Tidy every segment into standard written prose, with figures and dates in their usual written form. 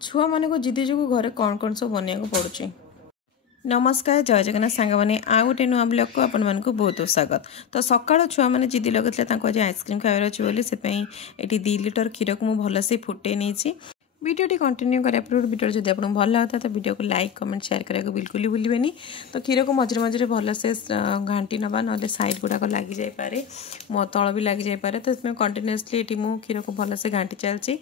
छुआ मान को जिदी जो घरे कौन कौन सब बनवाक पड़ुची। नमस्कार जय जगन्नाथ सांग मैंने आउ गोटे नुआ ब्लॉग को आपण मानक बहुत स्वागत। तो सकाळ छुआ मैंने जिदी लगे आज आइसक्रीम खावर अच्छे बोली से 2 लिटर क्षीर को मुझे भलसे फुटे नहीं। वीडियो कंटिन्यू करा पूर्व वीडियो जब आपको भल लगता तो वीडियो को लाइक कमेंट शेयर करने बिल्कुल ही भूलें। तो क्षीर को मझे मझे भलसे घाटी नवा ना साइड गुड़ाक लग जापे मो तल भी लग जापे। तो कंटिन्यूअसली ये मुझे क्षीर को भलसे घाटी चलती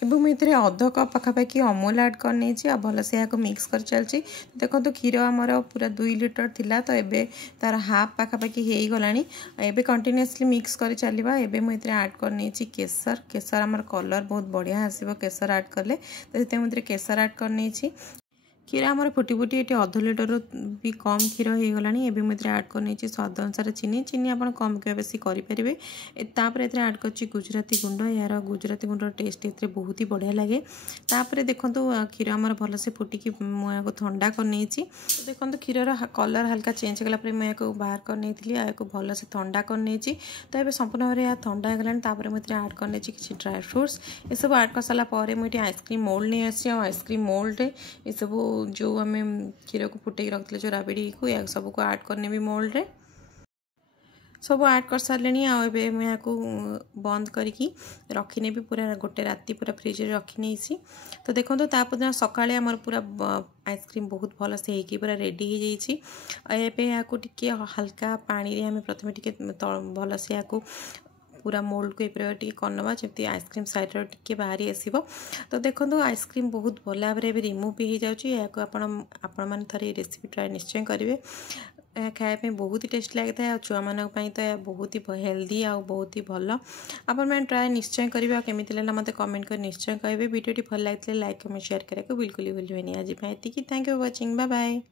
एवं ये अध कप पखापाखि अमूल ऐड कर भलसे यहाँ मिक्स कर चलती। देखो तो क्षीर आमर पूरा 2 लिटर थिला तो एबे तार हाफ पखापाखि हो गला। एबे कंटिन्यूअसली मिक्स कर चलवा। एबे मुझे ऐड कर केसर। केसर आमर कलर बहुत बढ़िया आसो केसर ऐड कले तो मुझे केसर ऐड कर क्षीर आमर फुटी फुटी ये अध लिटर भी कम क्षीर हो गला। एबे मुझे ऐड कर स्वाद अनुसार चीनी। चीनी आप कम क्या बेसी करेंगे। तापर ये ऐड कर गुजराती गुंड। यार गुजराती गुंड टेस्ट ये बहुत ही बढ़िया लगे। तापर देखो क्षीर आमर भलसे फुटिकी मुझे ठंडा कर देखो क्षीर कलर हल्का चेंज होगा मुझे बाहर कर भलसे ठंडा कर तो ये संपूर्ण भाव में ठंडा होगा। मुझे ऐड कर किसी ड्राई फ्रुट्स ये सब ऐड कर सारापर मुझे आइसक्रीम मोल्ड नहीं आसी। आइसक्रीम मोल्ड ये सब जो आम क्षीर को फुटे रखते जो राबिड़ी को या सब को ऐड करने भी मोल्ड रे सब ऐड कर सारे। आबे मुझे बंद करके रखने भी पूरा गोटे राति पूरा फ्रिज रे रखी नहीं। तो देखो तापर सकाळे आमर पूरा आइसक्रीम बहुत भल से होगी पूरा रेडी हो जाए। यहाँ टे हल्का पानी आम प्रथम टे भल से यहाँ पूरा मोल्ड को ये करनवा जमी आइसक्रीम साइड टे बाहरी आसो। तो देखो आइसक्रीम बहुत भल भाव में रिमूव भी हो जाए। आपण मैंने थे रेसिपी ट्राए निश्चय करेंगे। खायापी बहुत ही टेस्ट लगी है। छुआ मान तो यह बहुत ही हेल्दी आ बहुत ही भल आप ट्राए निश्चय करेंगे। केमी लगा मत कमेंट कर निश्चय कहे। वीडियो भल लगे लाइक कमेंट शेयर करने को बिल्कुल ही भूलें। आज ये thank you for watching. Bye bye.